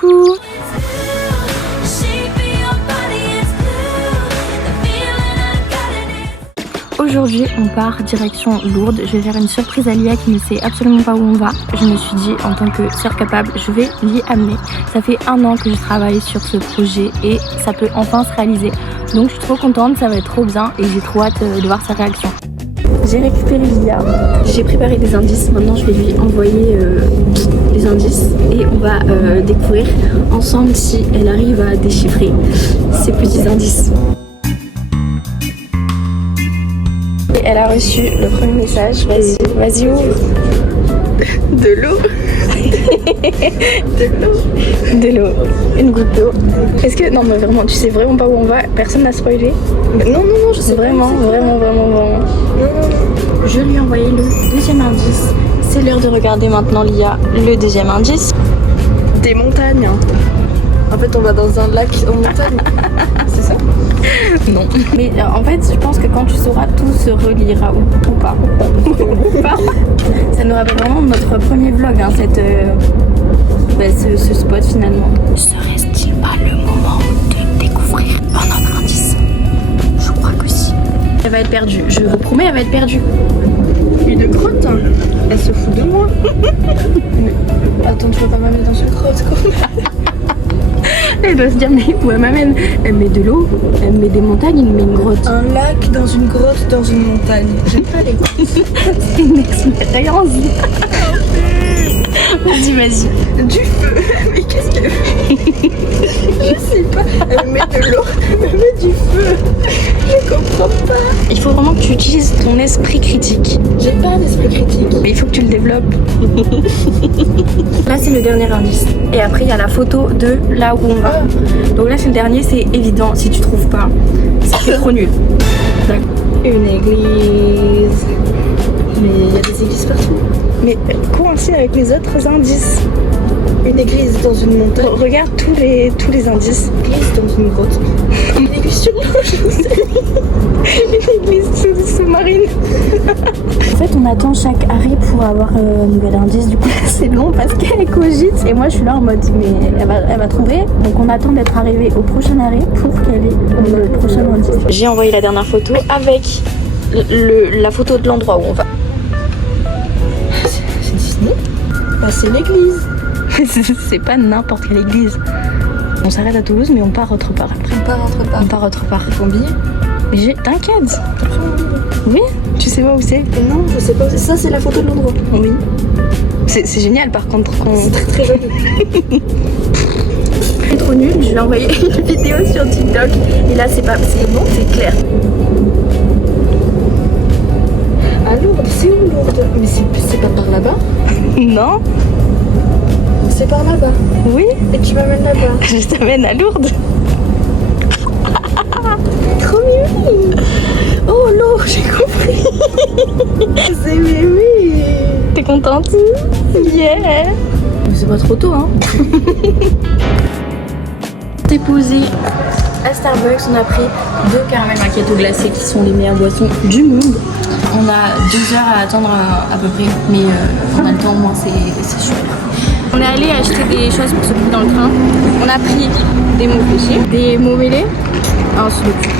Coucou. Aujourd'hui on part direction Lourdes. Je vais faire une surprise à Lia qui ne sait absolument pas où on va. Je me suis dit en tant que sœur capable, je vais l'y amener. Ça fait 1 an que je travaille sur ce projet et ça peut enfin se réaliser. Donc je suis trop contente, ça va être trop bien et j'ai trop hâte de voir sa réaction. J'ai récupéré Lia, j'ai préparé des indices. Maintenant je vais lui envoyer les indices et on va découvrir ensemble si elle arrive à déchiffrer ces petits indices. Et elle a reçu le premier message. Vas-y, ouvre. De l'eau. De l'eau. Une goutte d'eau. Est-ce que... Non mais vraiment, tu sais vraiment pas où on va? Personne n'a spoilé? Non, je sais vraiment. Non. Je lui ai envoyé le deuxième indice. C'est l'heure de regarder maintenant Lia le deuxième indice. Des montagnes. En fait, on va dans un lac en montagne. C'est ça? Non. Mais en fait, je pense que quand tu sauras, tout se reliera ou pas. Ça nous rappelle vraiment notre premier vlog, hein, ce spot finalement. Serait-il pas le moment de découvrir un autre indice? Je crois que si. Elle va être perdue. Je vous promets, elle va être perdue. Une grotte, hein. Elle se fout de moi. Mais... Attends, tu vas pas m'amener dans une grotte quoi. Elle doit se dire mais où elle m'amène? Elle met de l'eau, elle met des montagnes, elle met une grotte. Un lac dans une grotte dans une montagne. J'aime pas les grottes. C'est une expérience. Vas-y. Du feu. Mais qu'est-ce qu'elle fait? Je sais pas. Elle met de l'eau, elle met du feu. Je comprends pas. Il faut vraiment que tu utilises ton esprit critique. J'ai pas d'esprit critique. Mais il faut que tu le développes. Là c'est le dernier indice. Et après il y a la photo de là où on va. Donc là c'est le dernier, c'est évident. Si tu trouves pas, c'est trop nul. Une église. Mais il y a des églises partout. Mais coïncide avec les autres indices. Une église dans une montagne. Regarde tous les indices. Une église dans une grotte. Une église sur l'eau, je sais. Une église sous-marine. En fait, on attend chaque arrêt pour avoir un nouvel indice. Du coup, c'est long parce qu'elle cogite. Et moi, je suis là en mode, mais elle va trouver. Donc, on attend d'être arrivé au prochain arrêt pour qu'elle ait le prochain indice. J'ai envoyé la dernière photo avec la photo de l'endroit où on va. C'est Disney? Bah, c'est l'église. C'est pas n'importe quelle église. On s'arrête à Toulouse, mais on part autre part après. On part autre part. Ton billet? Mais t'inquiète. Oui? Tu sais pas où c'est? Non, je sais pas. Ça, c'est la photo de l'endroit. Oui. C'est génial par contre. C'est très très joli. C'est trop nul. Je lui ai envoyé une vidéo sur TikTok. Et là, c'est bon, c'est clair. À Lourdes, c'est où Lourdes? Mais c'est pas par là-bas? Non. C'est par là-bas? Oui. Et tu m'amènes là-bas? Je t'amène à Lourdes. Trop mignon. Oh l'eau, j'ai compris. C'est mémé. T'es contente? Yeah. C'est pas trop tôt, hein. T'es posé à Starbucks, on a pris 2 caramels macchiato glacés qui sont les meilleures boissons du monde. On a 2 heures à attendre à peu près, mais on a le temps au moins, c'est super. On est allé acheter des choses pour se couper dans le train. On a pris des mots pêchés, des mots mêlés,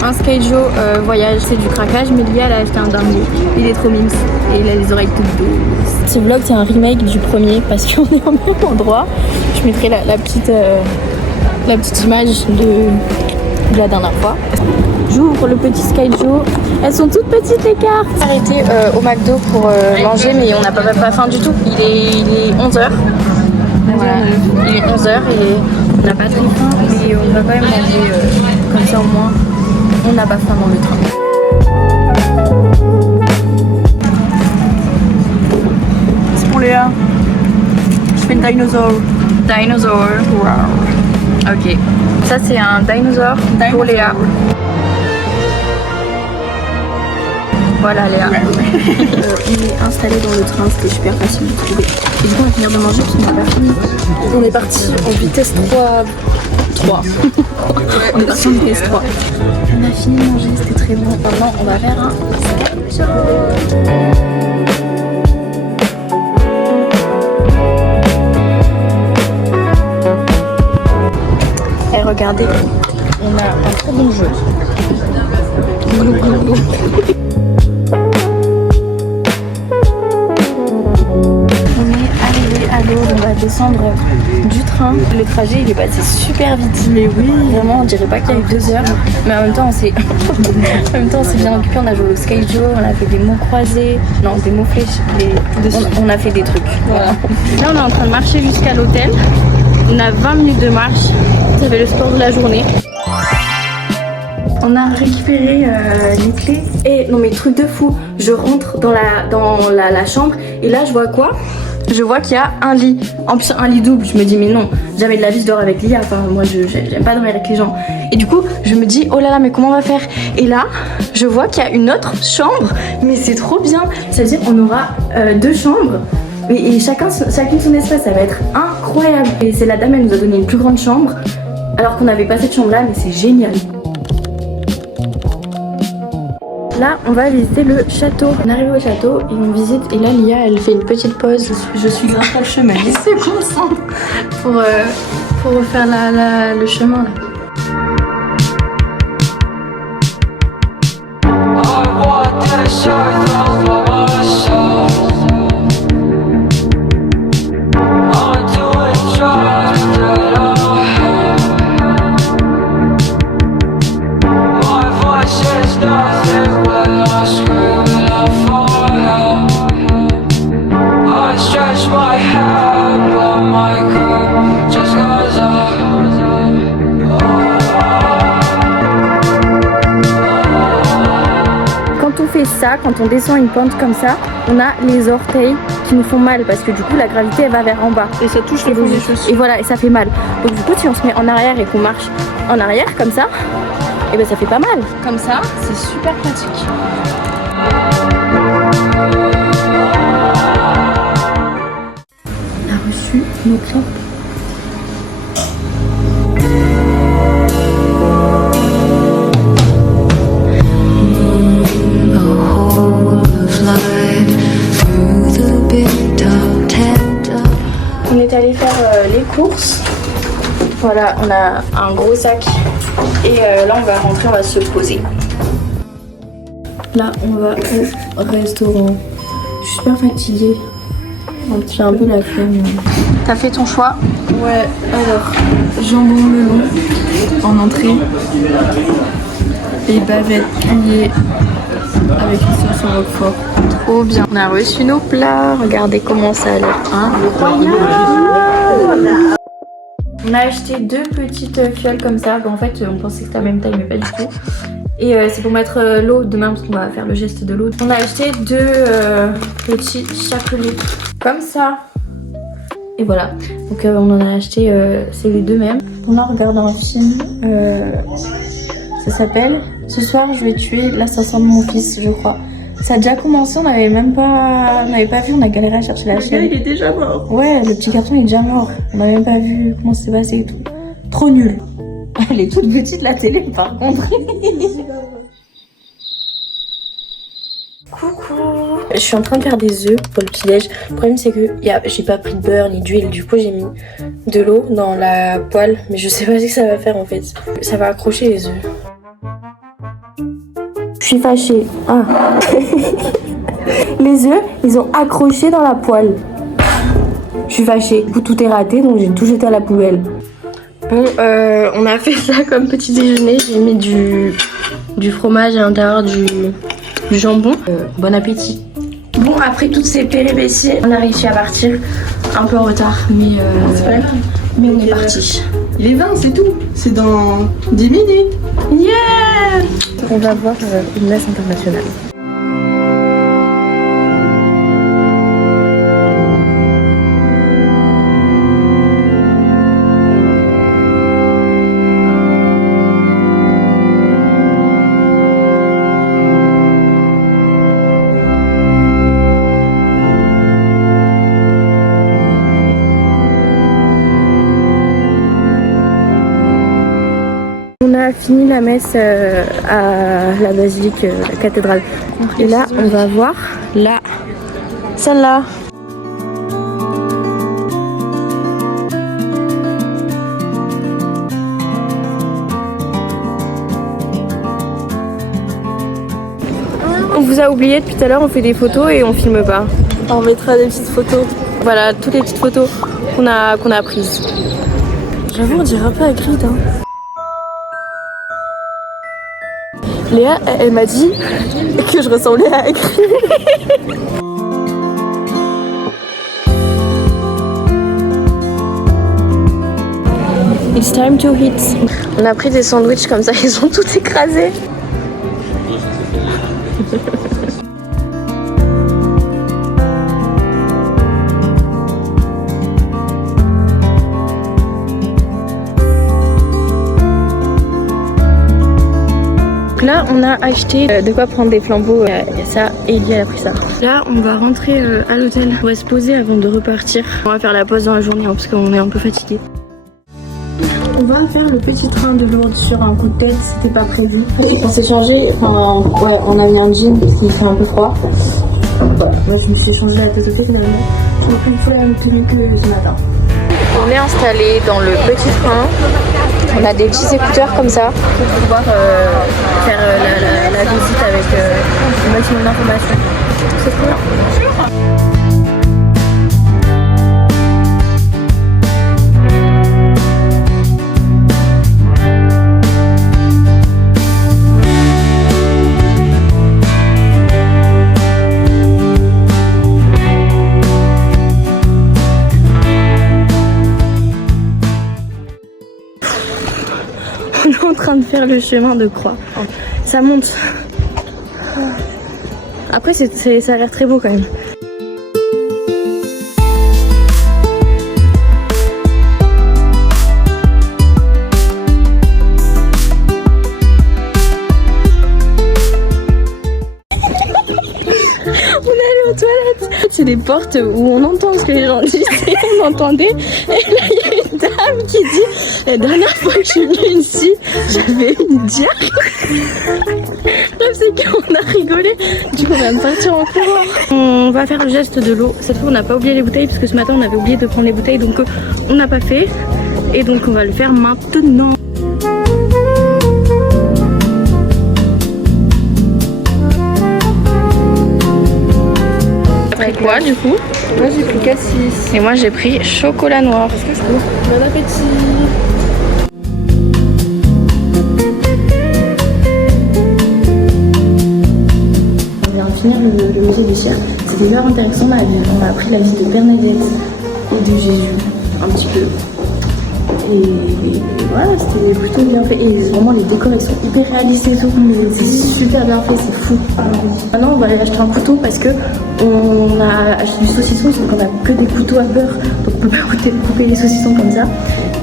un Skyjo voyage, c'est du craquage, mais Lia elle a acheté un dingo. Il est trop mimes et il a les oreilles toutes douces. Ce vlog c'est un remake du premier parce qu'on est au même endroit. Je mettrai la petite image de la dernière fois. J'ouvre le petit Skyjo. Elles sont toutes petites les cartes. On s'est arrêté au McDo pour manger, mais on n'a pas faim du tout. Il est 11h. Voilà, il est 11h et on n'a pas très faim, mais on va quand même manger comme ça au moins on n'a pas faim dans le train. C'est pour Léa. Je fais une dinosaure. Dinosaur. Wow. Ok. Ça c'est un dinosaure pour Léa. Voilà Léa. On est installé dans le train, c'était super facile de trouver. Et du coup on va finir de manger parce qu'on n'a pas fini. On est parti en vitesse 3. On est parti en vitesse 3. On a fini de manger, c'était très bon. Maintenant on va faire un skyjo. regardez, on a un très bon jeu. Glou, glou, glou. On est arrivé à l'eau, on va descendre du train. Le trajet il est passé super vite. Mais oui, vraiment on dirait pas qu'il y a eu 2 heures. Mais en même temps on s'est bien occupé. On a joué au skate show, on a fait des mots croisés, non des mots fléchés. On a fait des trucs. Voilà. Là on est en train de marcher jusqu'à l'hôtel. On a 20 minutes de marche. Ça fait le sport de la journée. On a récupéré les clés. Et non mais truc de fou, je rentre dans la chambre et là je vois quoi? Je vois qu'il y a un lit, en plus un lit double. Je me dis mais non, jamais de la vie je dors avec Lia. Enfin moi j'aime pas dormir avec les gens. Et du coup je me dis oh là là mais comment on va faire? Et là je vois qu'il y a une autre chambre. Mais c'est trop bien. C'est-à-dire on aura 2 chambres. Et chacune son espace, ça va être incroyable. Et c'est la dame, elle nous a donné une plus grande chambre. Alors qu'on n'avait pas cette chambre là, mais c'est génial. Là, on va visiter le château. On arrive au château et on visite. Et là, Lia, elle fait une petite pause. Je suis grâce à le chemin. Elle se concentre pour refaire le chemin. Là. Ça, quand on descend une pente comme ça, on a les orteils qui nous font mal parce que du coup la gravité elle va vers en bas et ça touche les chaussures. Et voilà, et ça fait mal. Donc du coup si on se met en arrière et qu'on marche en arrière comme ça, et ben ça fait pas mal. Comme ça, c'est super pratique. On a reçu nos clés. On est allé faire les courses. Voilà, on a un gros sac. Et là, on va rentrer, on va se poser. Là, on va au restaurant. Je suis super fatiguée. J'ai un peu la flemme. T'as fait ton choix? Ouais, alors, jambon melon en entrée. Et bavette grillée avec une sauce au roquefort. Trop bien. On a reçu nos plats. Regardez comment ça a l'air incroyable. On a acheté 2 petites fioles comme ça. En fait, on pensait que c'était la même taille, mais pas du tout. Et c'est pour mettre l'eau demain parce qu'on va faire le geste de l'eau. On a acheté 2 petits chapelets comme ça. Et voilà. Donc on en a acheté c'est les 2 mêmes. On a regardé un film. Ça s'appelle Ce soir je vais tuer l'assassin de mon fils, je crois. Ça a déjà commencé, on n'avait pas vu, on a galéré à chercher la chaîne. Il est déjà mort. Ouais, le petit garçon il est déjà mort. On n'a même pas vu comment c'est passé et tout. Trop nul. Elle est toute petite la télé par contre. Coucou. Je suis en train de faire des œufs pour le petit déj. Le problème c'est que j'ai pas pris de beurre ni d'huile. Du coup j'ai mis de l'eau dans la poêle. Mais je sais pas ce que ça va faire en fait. Ça va accrocher les œufs. Je suis fâchée. Ah. Les œufs, ils ont accroché dans la poêle. Je suis fâchée. Du coup, tout est raté, donc j'ai tout jeté à la poubelle. Bon, on a fait ça comme petit déjeuner. J'ai mis du fromage à l'intérieur du jambon. Bon appétit. Bon, après toutes ces péripéties, on a réussi à partir. Un peu en retard, mais c'est pas grave. Mais on est parti. Il est 20, c'est tout. C'est dans 10 minutes. Yeah! On va voir une messe internationale. On a fini la messe à la basilique, la cathédrale. Et là, on va voir celle-là. vous a oublié depuis tout à l'heure, on fait des photos et on filme pas. On mettra des petites photos. Voilà, toutes les petites photos qu'on a prises. J'avoue, on dirait un peu Hagrid. Hein. Léa, elle m'a dit que je ressemblais à Hagrid. It's time to eat. On a pris des sandwichs comme ça, ils sont tout écrasés. Là, on a acheté de quoi prendre des flambeaux. Il y a ça et Elie a pris ça. Là, on va rentrer à l'hôtel. On va se poser avant de repartir. On va faire la pause dans la journée hein, parce qu'on est un peu fatigué. On va faire le petit train de Lourdes sur un coup de tête, c'était pas prévu. On s'est changé, ouais, on a mis un jean parce qu'il fait un peu froid. Voilà, moi je me suis changé la tête finalement. J'ai pris une fois la même tenue que ce matin. On est installé dans le petit train. On a des petits écouteurs comme ça pour pouvoir faire la visite avec le maximum d'informations. C'est trop bien. On est en train de faire le chemin de croix. Ça monte. Après, ça a l'air très beau quand même. On est allé aux toilettes. C'est des portes où on entend ce que les gens disent et on entendait. Et là, il y a une dame qui dit la dernière fois que je suis venue ici, j'avais une diarrhée. Bref, c'est qu'on a rigolé. Du coup, on va partir en courant. On va faire le geste de l'eau. Cette fois, on n'a pas oublié les bouteilles parce que ce matin, on avait oublié de prendre les bouteilles. Donc, on n'a pas fait. Et donc, on va le faire maintenant. Quoi du coup? Moi j'ai pris cassis. Et moi j'ai pris chocolat noir. Bon appétit. On vient de finir le musée des chers. C'était hyper intéressant, on a appris la vie de Bernadette et de Jésus, un petit peu. Et voilà, c'était plutôt bien fait. Et vraiment les décors ils sont hyper réalistes et tout. C'est super bien fait, c'est fou. Maintenant on va aller acheter un couteau parce que on a acheté du saucisson, sauf qu'on a que des couteaux à beurre. Donc on peut pas couper les saucissons comme ça.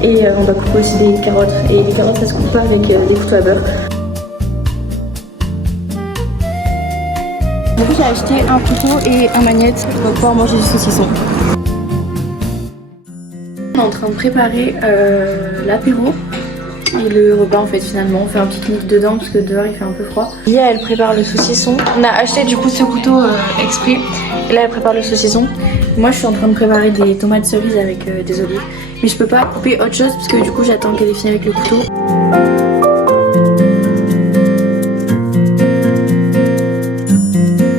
Et on va couper aussi des carottes. Et les carottes ça se coupe pas avec des couteaux à beurre. Du coup j'ai acheté un couteau et un magnette pour pouvoir manger du saucisson. On est en train de préparer l'apéro et le repas en fait finalement. On fait un pique-nique dedans parce que dehors il fait un peu froid. Lia elle prépare le saucisson. On a acheté du coup ce couteau exprès et là elle prépare le saucisson. Moi je suis en train de préparer des tomates cerises avec des olives. Mais je peux pas couper autre chose parce que du coup j'attends qu'elle ait fini avec le couteau.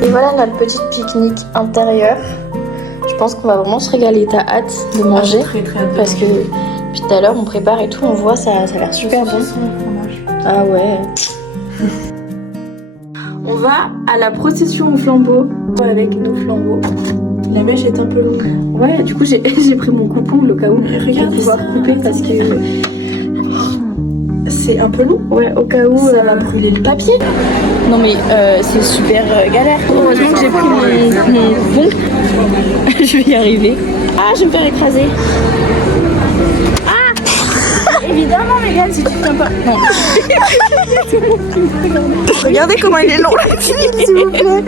Et voilà notre petit pique-nique intérieur. Je pense qu'on va vraiment se régaler. T'as hâte de manger Très hâte parce que depuis tout à l'heure on prépare et tout, on voit ça a l'air super bon. Ah ouais. On va à la procession au flambeau avec nos flambeaux. La mèche est un peu longue. Ouais, du coup j'ai pris mon coupon au cas où Regarde, pour pouvoir couper parce que c'est un peu long. ouais, au cas où Ça va brûler le papier. Non mais c'est super galère. Heureusement que j'ai pris mon coupon. Je vais y arriver. Ah, je vais me faire écraser. Ah évidemment, Mégane, si tu tiens pas. Non. Regardez comment il est long la file, s'il vous plaît.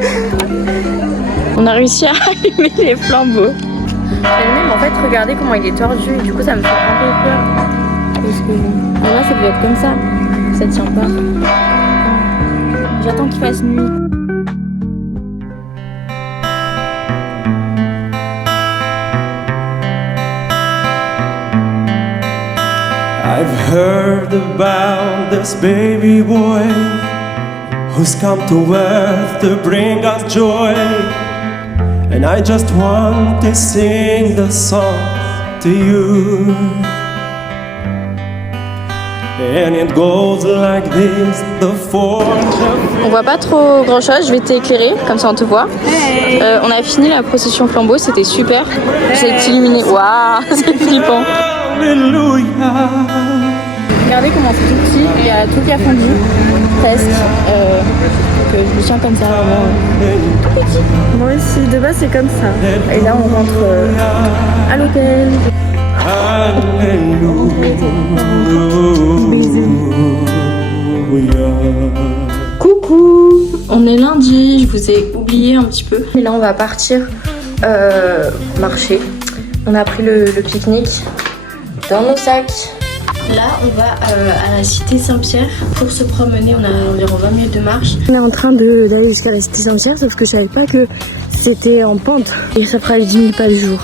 On a réussi à allumer les flambeaux. Et même en fait, regardez comment il est tordu. Et du coup, ça me fait un peu peur. Parce que là, ça devait être comme ça. Ça tient pas. J'attends qu'il fasse nuit. I've heard about this baby boy. who's come to earth to bring us joy. And I just want to sing the song to you. And it goes like this, the forge of... On voit pas trop grand chose, je vais t'éclairer, comme ça on te voit. Hey. On a fini la procession flambeau, c'était super. Vous êtes illuminés. Waouh, c'est flippant. Hallelujah. Regardez comment c'est tout petit, il y a tout qui a fondu, presque. Donc je me tiens comme ça, vraiment tout petit. Moi aussi, de base c'est comme ça. Et là on rentre à l'hôtel. Coucou, on est lundi, je vous ai oublié un petit peu. Et là on va partir marcher. On a pris le pique-nique dans nos sacs. Là on va à la cité Saint-Pierre pour se promener, on a environ 20 minutes de marche. On est en train d'aller jusqu'à la cité Saint-Pierre, sauf que je savais pas que c'était en pente et ça fera 10 000 pas le jour.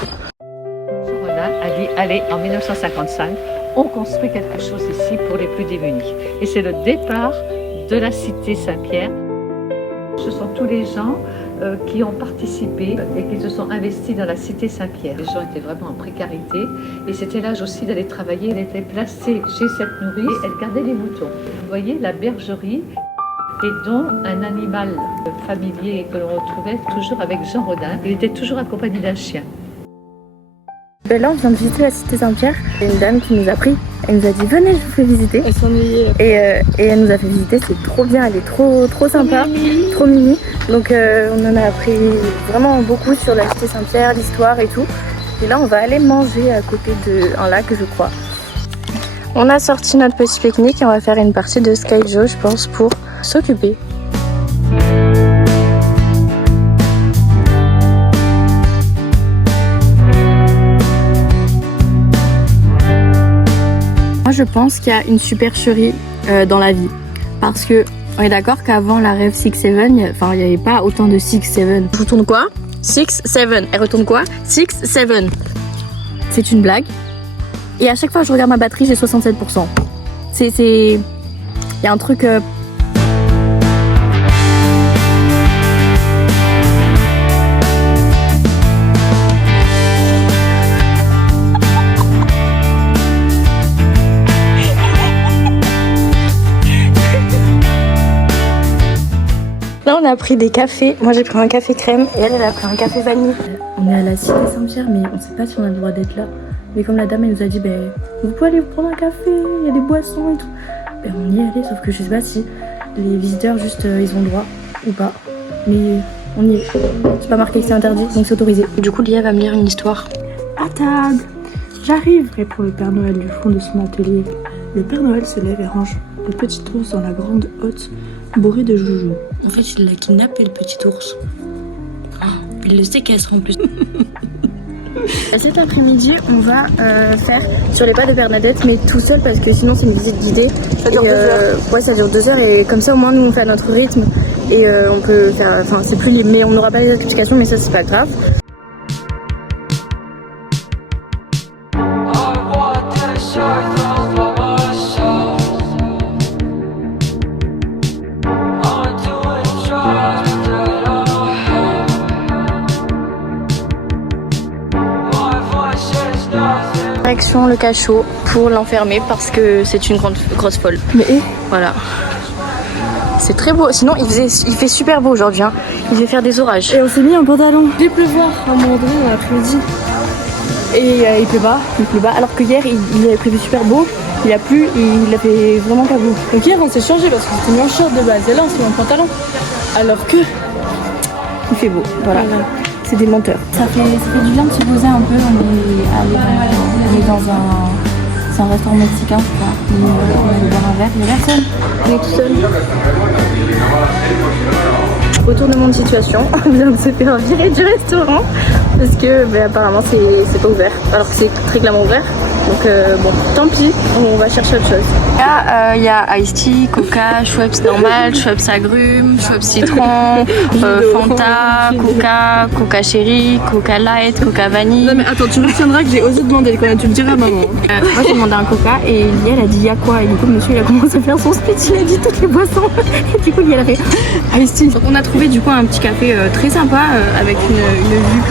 A dit allez, en 1955, on construit quelque chose ici pour les plus démunis. Et c'est le départ de la cité Saint-Pierre. Ce sont tous les gens qui ont participé et qui se sont investis dans la cité Saint-Pierre. Les gens étaient vraiment en précarité et c'était l'âge aussi d'aller travailler. Elle était placée chez cette nourrice, elle gardait les moutons. Vous voyez la bergerie et dont un animal familier que l'on retrouvait toujours avec Jean Rodin. Il était toujours accompagné d'un chien. Ben là on vient de visiter la cité Saint-Pierre. Il y a une dame qui nous a pris, elle nous a dit venez je vous fais visiter. Elle s'ennuyait. Et elle nous a fait visiter, c'est trop bien, elle est trop sympa, trop mimi. Donc on en a appris vraiment beaucoup sur la cité Saint-Pierre, l'histoire et tout. Et là on va aller manger à côté d'un lac je crois. On a sorti notre petit pique-nique et on va faire une partie de Skyjo je pense pour s'occuper. Moi je pense qu'il y a une supercherie dans la vie parce que on est d'accord qu'avant la rêve 6-7, enfin il n'y avait pas autant de 6-7. Je retourne quoi 6-7. Elle retourne quoi 6-7. C'est une blague. Et à chaque fois que je regarde ma batterie j'ai 67%. Il y a un truc... Là on a pris des cafés, moi j'ai pris un café crème et elle a pris un café vanille. On est à la cité Saint-Pierre mais on sait pas si on a le droit d'être là. Mais comme la dame elle nous a dit ben vous pouvez aller vous prendre un café, il y a des boissons et tout. Ben on y est allé sauf que je sais pas si les visiteurs juste ils ont le droit ou pas. Mais on y est, c'est pas marqué que c'est interdit donc c'est autorisé. Du coup Lia va me lire une histoire. À table. J'arrive, répond le Père Noël du fond de son atelier. Le Père Noël se lève et range le petit ours dans la grande hotte bourrée de joujoux. En fait il l'a kidnappé le petit ours. Ah, il le séquestre en plus. Cet après-midi, on va faire sur les pas de Bernadette, mais tout seul parce que sinon c'est une visite guidée. Ça dure 2 heures. Ouais, ça dure 2 heures et comme ça au moins nous on fait à notre rythme et on peut faire. Enfin, c'est plus libre, mais on n'aura pas les explications, mais ça c'est pas grave. Direction le cachot pour l'enfermer parce que c'est une grosse folle. Mais voilà. C'est très beau. Sinon il fait super beau aujourd'hui. Hein. Il va faire des orages. et on s'est mis un pantalon. Il pleuvoir à un moment donné dans l'après-midi. Et il pleut pas. Alors que hier il avait prévu super beau. Il a plu et il a fait vraiment pas beau. Donc hier on s'est changé parce qu'on s'était mis en short de base. Et là on s'est mis en pantalon. Alors que il fait beau. Voilà. C'est des menteurs. Ça fait du bien de se poser un peu. On est dans c'est un restaurant mexicain, je crois. On allait boire un verre, il n'y a personne. On est tout seul. Retournement de situation, on vient de se faire virer du restaurant parce que apparemment c'est pas ouvert. Alors que c'est très clairement ouvert. Donc bon, tant pis, on va chercher autre chose. Là, il y a Ice Tea, Coca, Schweppes normal, Schweppes agrumes, Schweppes citron, Fanta, Coca, Coca Cherry, Coca Light, Coca vanille. Non mais attends, tu retiendras que j'ai osé demander quand même, tu le diras à maman. Moi j'ai demandé un Coca et Lia elle a dit y'a quoi? Et du coup le monsieur il a commencé à faire son speech, il a dit toutes les boissons. Et du coup Lia elle a fait Ice Tea. Donc on a trouvé du coup un petit café très sympa avec une vue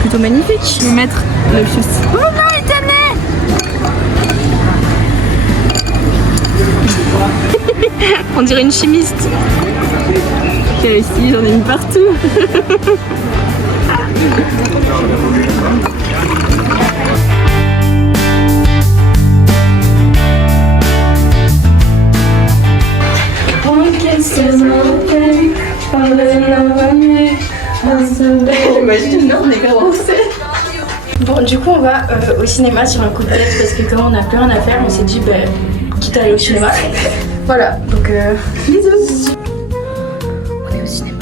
plutôt magnifique. Je vais mettre le fils. On dirait une chimiste. Ok, ici j'en ai mis partout. Bon, du coup, on va au cinéma sur un coup de tête parce que comme on n'a plus rien à faire, on s'est dit, quitte à aller au cinéma. Voilà, donc bisous. On est au cinéma.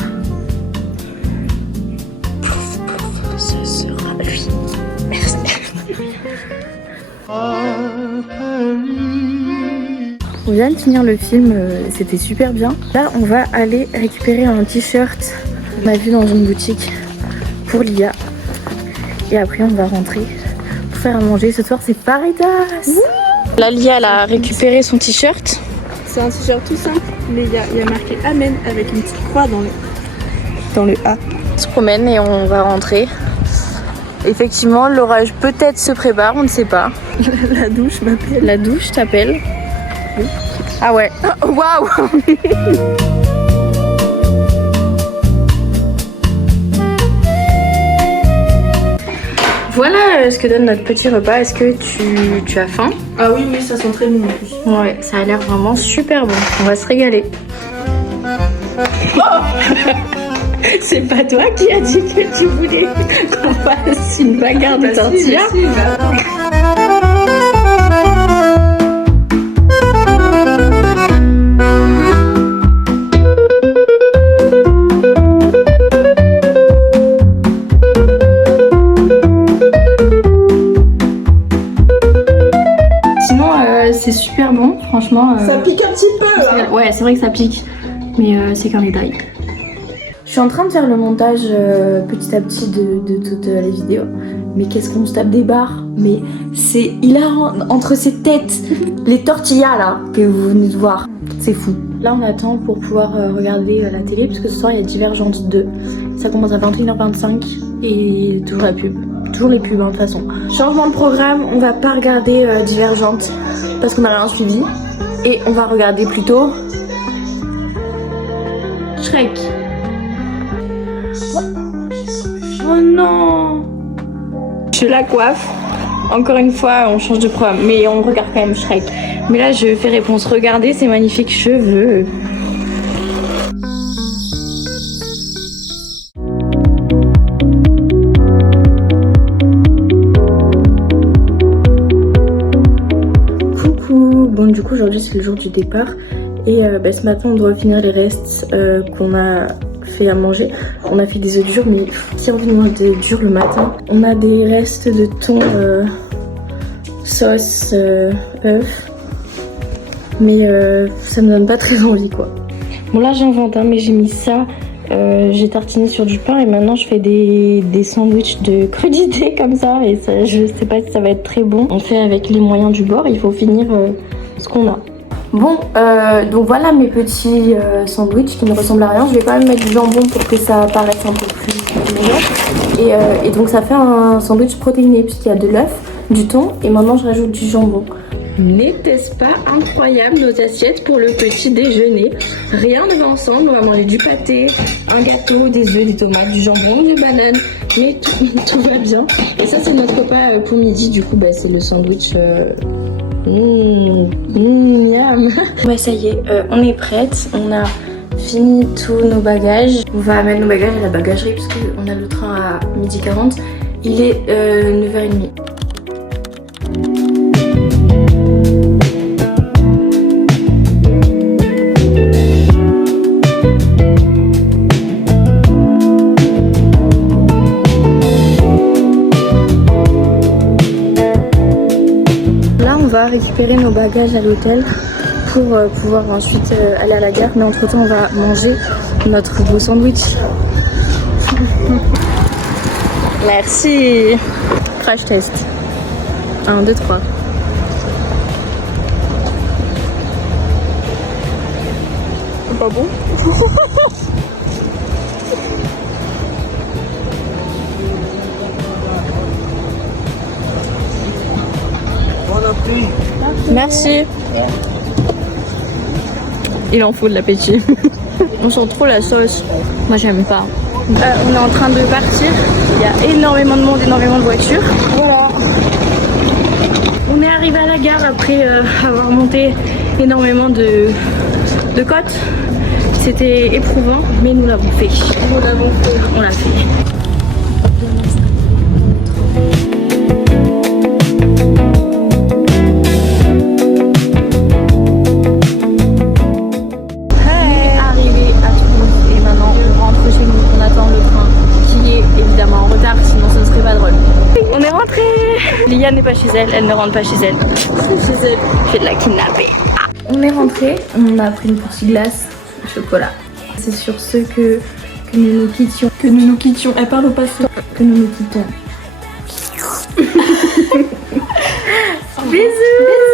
Ce sera lui. Merci. On vient de finir le film, c'était super bien. Là, on va aller récupérer un t-shirt qu'on a vu dans une boutique pour Lia. Et après, on va rentrer pour faire à manger. Ce soir, c'est Paritas. Là, Lia, elle a récupéré son t-shirt. C'est un t-shirt tout simple, mais il y a marqué Amen avec une petite croix dans le A. On se promène et on va rentrer. Effectivement, l'orage peut-être se prépare, on ne sait pas. La douche m'appelle. La douche t'appelle. Oui. Ah ouais. Waouh. Voilà ce que donne notre petit repas. Est-ce que tu as faim? Ah oui, ça sent très bon en plus. Ouais, ça a l'air vraiment super bon. On va se régaler. C'est pas toi qui as dit que tu voulais qu'on fasse une bagarre de tortilla? C'est super bon, franchement. Ça pique un petit peu là. Ouais, c'est vrai que ça pique, mais c'est qu'un détail. Je suis en train de faire le montage petit à petit de toutes les vidéos. Mais qu'est-ce qu'on se tape des barres? Mais c'est hilarant entre ces têtes, les tortillas là que vous venez de voir. C'est fou. Là on attend pour pouvoir regarder la télé parce que ce soir il y a Divergente 2. Ça commence à 21h25 et toujours la pub. Toujours les pubs hein, de toute façon. Changement de programme, on va pas regarder Divergente parce qu'on a rien suivi. Et on va regarder plutôt Shrek. Oh non! Je la coiffe. Encore une fois, on change de programme, mais on regarde quand même Shrek. Mais là, je fais réponse. Regardez ces magnifiques cheveux. Coucou. Bon, du coup, aujourd'hui, c'est le jour du départ. Et ce matin, on doit finir les restes qu'on a fait à manger. On a fait des œufs durs, mais qui a envie de manger des œufs durs le matin? On a des restes de thon, sauce, œufs, mais ça me donne pas très envie quoi. Bon là j'invente hein, mais j'ai mis ça, j'ai tartiné sur du pain et maintenant je fais des sandwichs de crudités comme ça et ça, je sais pas si ça va être très bon. On fait avec les moyens du bord, il faut finir ce qu'on a. Bon, donc voilà mes petits sandwichs qui ne ressemblent à rien. Je vais quand même mettre du jambon pour que ça paraisse un peu plus meilleur. Et donc ça fait un sandwich protéiné puisqu'il y a de l'œuf, du thon et maintenant je rajoute du jambon. N'était-ce pas incroyable nos assiettes pour le petit déjeuner? Rien ne va ensemble, on va manger du pâté, un gâteau, des œufs, des tomates, du jambon, des bananes, mais tout va bien. Et ça c'est notre repas pour midi, du coup c'est le sandwich... Miam. Ouais ça y est, on est prête, on a fini tous nos bagages. On va mettre nos bagages à la bagagerie parce qu'on a le train à 12h40. Il est 9h30. va récupérer nos bagages à l'hôtel pour pouvoir ensuite aller à la gare. Mais entre temps, on va manger notre beau sandwich. Merci. Crash test. 1, 2, 3. C'est pas bon. Merci. Il en faut de l'appétit. On sent trop la sauce. Moi j'aime pas. On est en train de partir. Il y a énormément de monde, énormément de voitures. Voilà. On est arrivé à la gare après avoir monté énormément de côtes. C'était éprouvant, mais nous l'avons fait. Nous l'avons fait. On l'a fait. Lia n'est pas chez elle, elle ne rentre pas chez elle. Chez elle, fait de la kidnapper. On est rentré, on a pris une petite glace au chocolat. C'est sur ce que nous nous quittions. Que nous nous quittions. Elle parle au passé. Que nous nous quittons. Bisous.